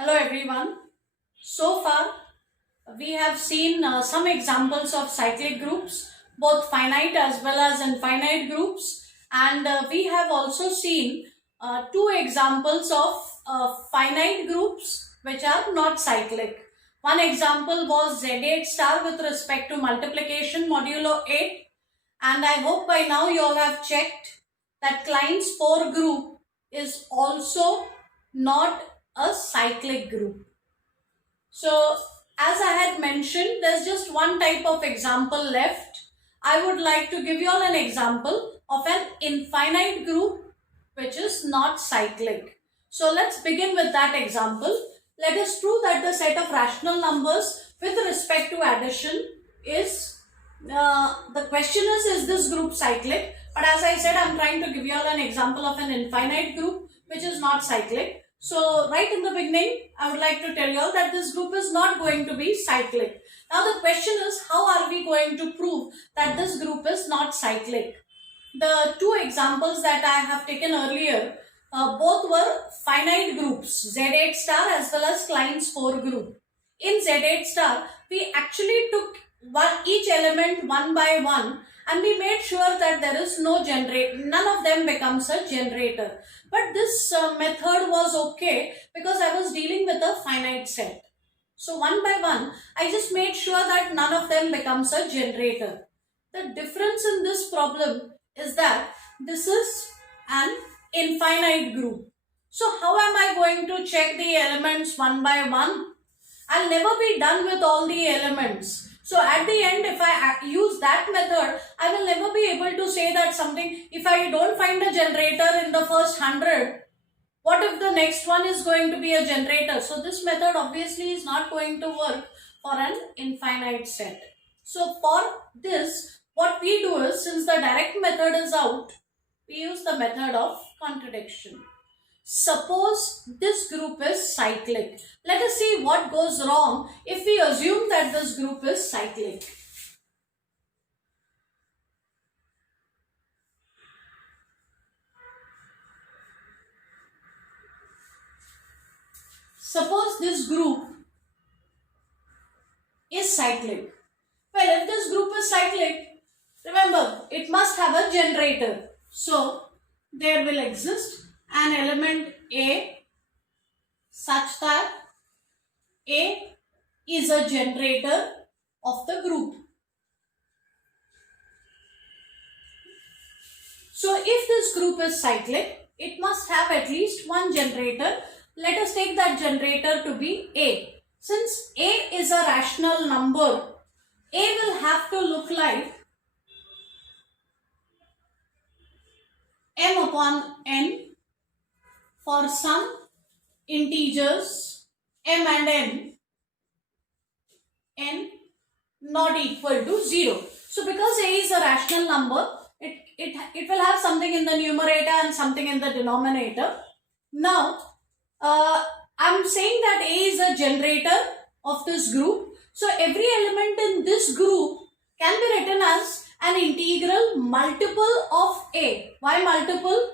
Hello everyone. So far we have seen some examples of cyclic groups, both finite as well as infinite groups, and we have also seen two examples of finite groups which are not cyclic. One example was Z8 star with respect to multiplication modulo 8, and I hope by now you all have checked that Klein's 4 group is also not a cyclic group. So, as I had mentioned, there's just one type of example left. I would like to give you all an example of an infinite group which is not cyclic. So, let's begin with that example. Let us prove that the set of rational numbers with respect to addition is, the question is this group cyclic? But as I said, I'm trying to give you all an example of an infinite group which is not cyclic. So right in the beginning, I would like to tell you all that this group is not going to be cyclic. Now the question is, how are we going to prove that this group is not cyclic? The two examples that I have taken earlier, both were finite groups, Z8 star as well as Klein's 4 group. In Z8 star, we actually took each element one by one, and we made sure that there is no none of them becomes a generator. But this method was okay because I was dealing with a finite set. So one by one, I just made sure that none of them becomes a generator. The difference in this problem is that this is an infinite group. So how am I going to check the elements one by one? I'll never be done with all the elements. So at the end, if I use that method, I will never be able to say that something, if I don't find a generator in the first 100, what if the next one is going to be a generator? So this method obviously is not going to work for an infinite set. So for this, what we do is, since the direct method is out, we use the method of contradiction. Suppose this group is cyclic. Let us see what goes wrong if we assume that this group is cyclic. Suppose this group is cyclic. Well, if this group is cyclic, remember, it must have a generator. So, there will exist an element A such that A is a generator of the group. So if this group is cyclic, it must have at least one generator. Let us take that generator to be A. Since A is a rational number, A will have to look like m upon n for some integers m and n not equal to 0. So because A is a rational number, it will have something in the numerator and something in the denominator. Now, I'm saying that A is a generator of this group. So every element in this group can be written as an integral multiple of A. Why multiple?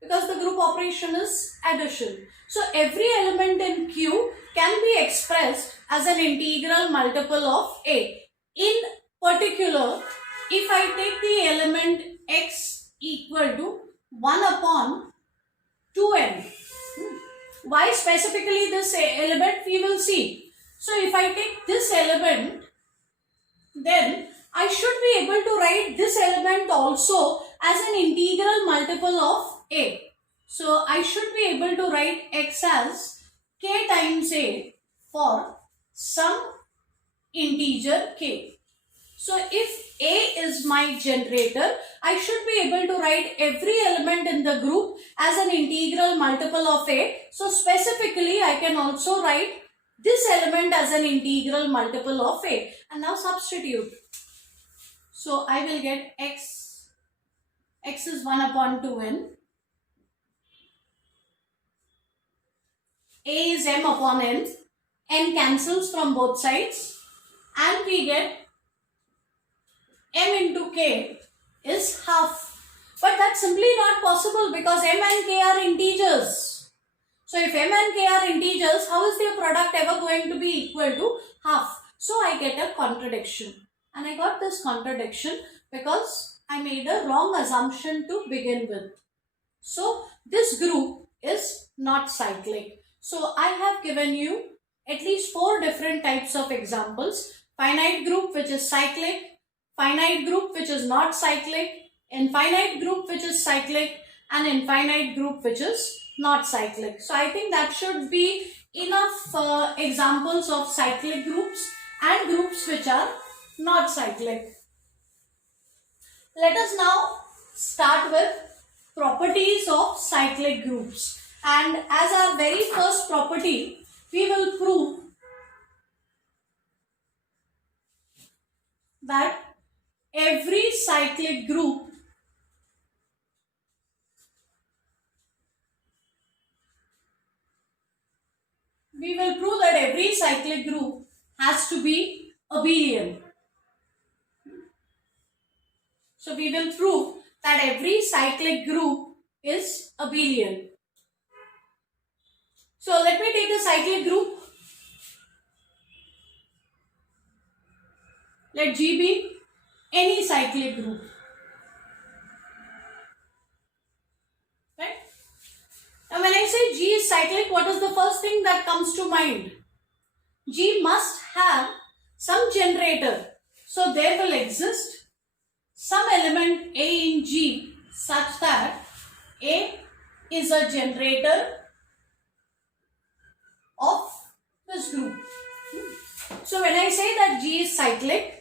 Because the group operation is addition. So every element in Q can be expressed as an integral multiple of A. In particular, if I take the element x equal to 1 upon 2n. Why specifically this element, we will see. So if I take this element, then I should be able to write this element also as an integral multiple of A. So I should be able to write x as k times A for some integer k. So if A is my generator, I should be able to write every element in the group as an integral multiple of A. So specifically, I can also write this element as an integral multiple of A. And now substitute. So I will get x is 1 upon 2n. A is m upon n. N cancels from both sides. And we get m into k is half. But that's simply not possible because m and k are integers. So if m and k are integers, how is their product ever going to be equal to half? So I get a contradiction. And I got this contradiction because I made a wrong assumption to begin with. So this group is not cyclic. So I have given you at least 4 different types of examples. Finite group which is cyclic, finite group which is not cyclic, infinite group which is cyclic, and infinite group which is not cyclic. So I think that should be enough examples of cyclic groups and groups which are not cyclic. Let us now start with properties of cyclic groups. And as our very first property, we will prove that every cyclic group has to be abelian. So we will prove that every cyclic group is abelian. So let me take a cyclic group. Let G be any cyclic group. Right? Now when I say G is cyclic, what is the first thing that comes to mind? G must have some generator. So there will exist some element A in G such that A is a generator of this group. So when I say that G is cyclic,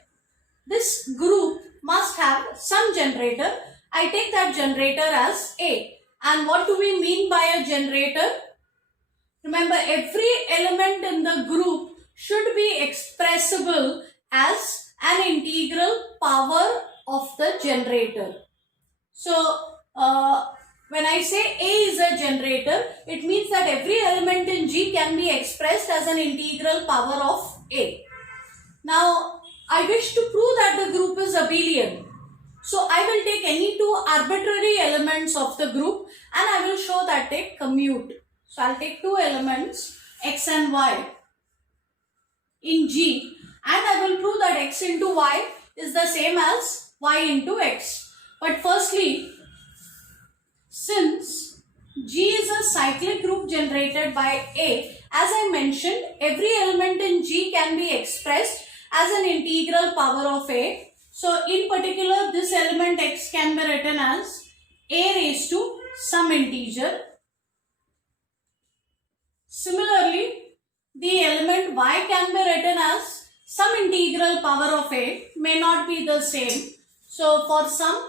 this group must have some generator. I take that generator as A. And what do we mean by a generator? Remember, every element in the group should be expressible as an integral power of the generator. So, when I say A is a generator, it means that every element in G can be expressed as an integral power of A. Now, I wish to prove that the group is abelian. So, I will take any 2 arbitrary elements of the group and I will show that they commute. So, I will take 2 elements x and y in G and I will prove that x into y is the same as y into x. But firstly, since G is a cyclic group generated by A, as I mentioned, every element in G can be expressed as an integral power of A. So, in particular, this element x can be written as A raised to some integer. Similarly, the element y can be written as some integral power of A, may not be the same. So, for some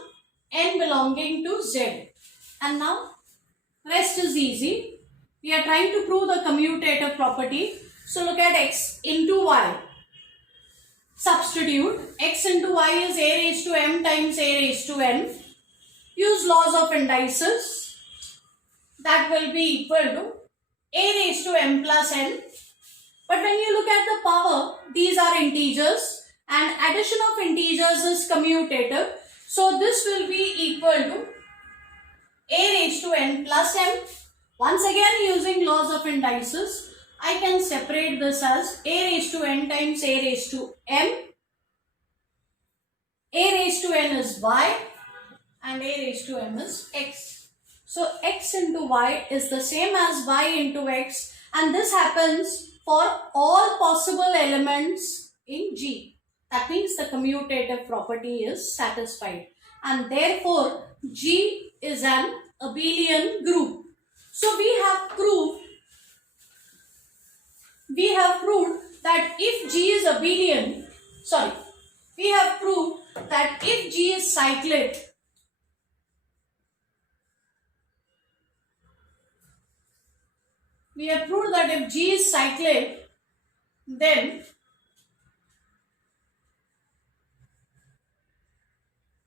n belonging to z. And now, rest is easy. We are trying to prove the commutative property. So, look at x into y. Substitute x into y is a raised to m times a raised to n. Use laws of indices. That will be equal to a raised to m plus n. But when you look at the power, these are integers and addition of integers is commutative. So, this will be equal to a raised to n plus m. Once again, using laws of indices, I can separate this as a raised to n times a raised to m. A raised to n is y and a raised to m is x. So, x into y is the same as y into x, and this happens for all possible elements in G. That means the commutative property is satisfied, and therefore G is an abelian group. So, we have proved that if G is abelian, we have proved that if G is cyclic, then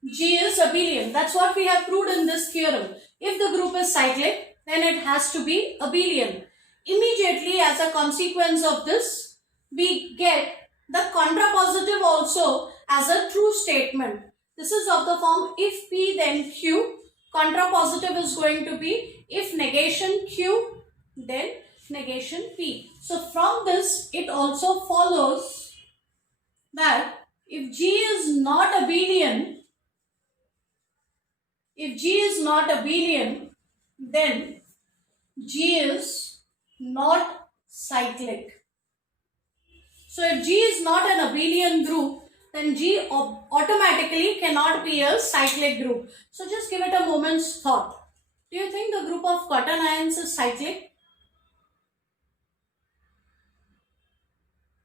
G is abelian. That's what we have proved in this theorem. If the group is cyclic, then it has to be abelian. Immediately, as a consequence of this, we get the contrapositive also as a true statement. This is of the form if P then Q. Contrapositive is going to be if negation Q then negation P. So from this, it also follows that if G is not abelian, then G is not cyclic. So if G is not an abelian group, then G automatically cannot be a cyclic group. So just give it a moment's thought. Do you think the group of cotton ions is cyclic?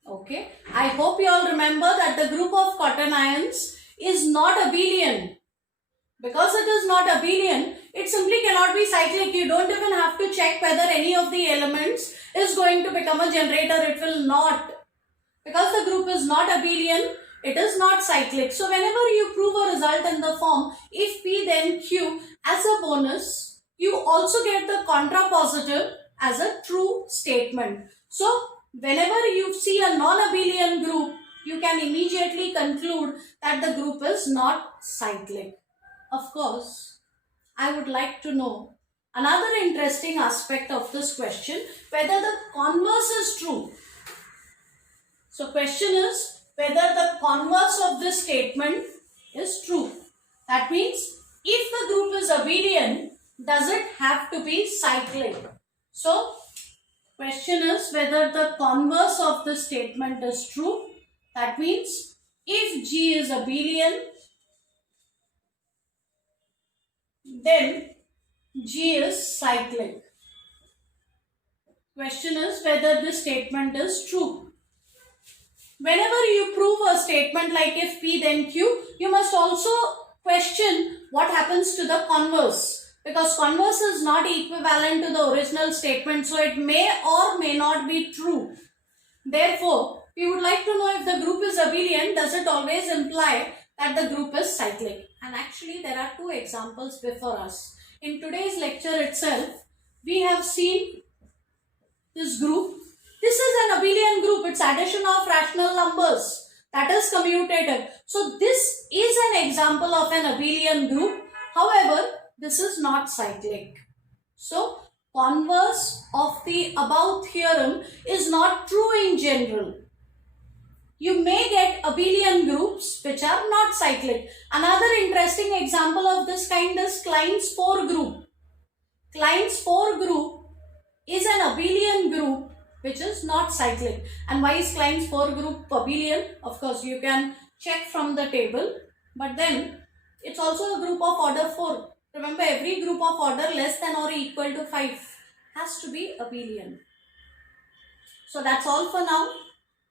Okay. I hope you all remember that the group of cotton ions is not abelian. Because it is not abelian, it simply cannot be cyclic. You don't even have to check whether any of the elements is going to become a generator. It will not. Because the group is not abelian, it is not cyclic. So whenever you prove a result in the form if P then Q, as a bonus, you also get the contrapositive as a true statement. So whenever you see a non-abelian group, you can immediately conclude that the group is not cyclic. Of course, I would like to know another interesting aspect of this question, whether the converse is true. So question is whether the converse of this statement is true. That means if the group is abelian, does it have to be cyclic? So question is whether the converse of this statement is true. That means if G is abelian, then G is cyclic. Question is whether this statement is true. Whenever you prove a statement like if P then Q, you must also question what happens to the converse, because converse is not equivalent to the original statement, so it may or may not be true. Therefore, we would like to know if the group is abelian, does it always imply that the group is cyclic? And actually there are two examples before us. In today's lecture itself, we have seen this group. This is an abelian group. It's addition of rational numbers. That is commutative. So this is an example of an abelian group. However, this is not cyclic. So converse of the above theorem is not true in general. You may get abelian groups which are not cyclic. Another interesting example of this kind is Klein's 4 group. Klein's 4 group is an abelian group which is not cyclic. And why is Klein's 4 group abelian? Of course, you can check from the table. But then, it's also a group of order 4. Remember, every group of order less than or equal to 5 has to be abelian. So that's all for now.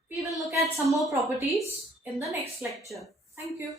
We will look at some more properties in the next lecture. Thank you.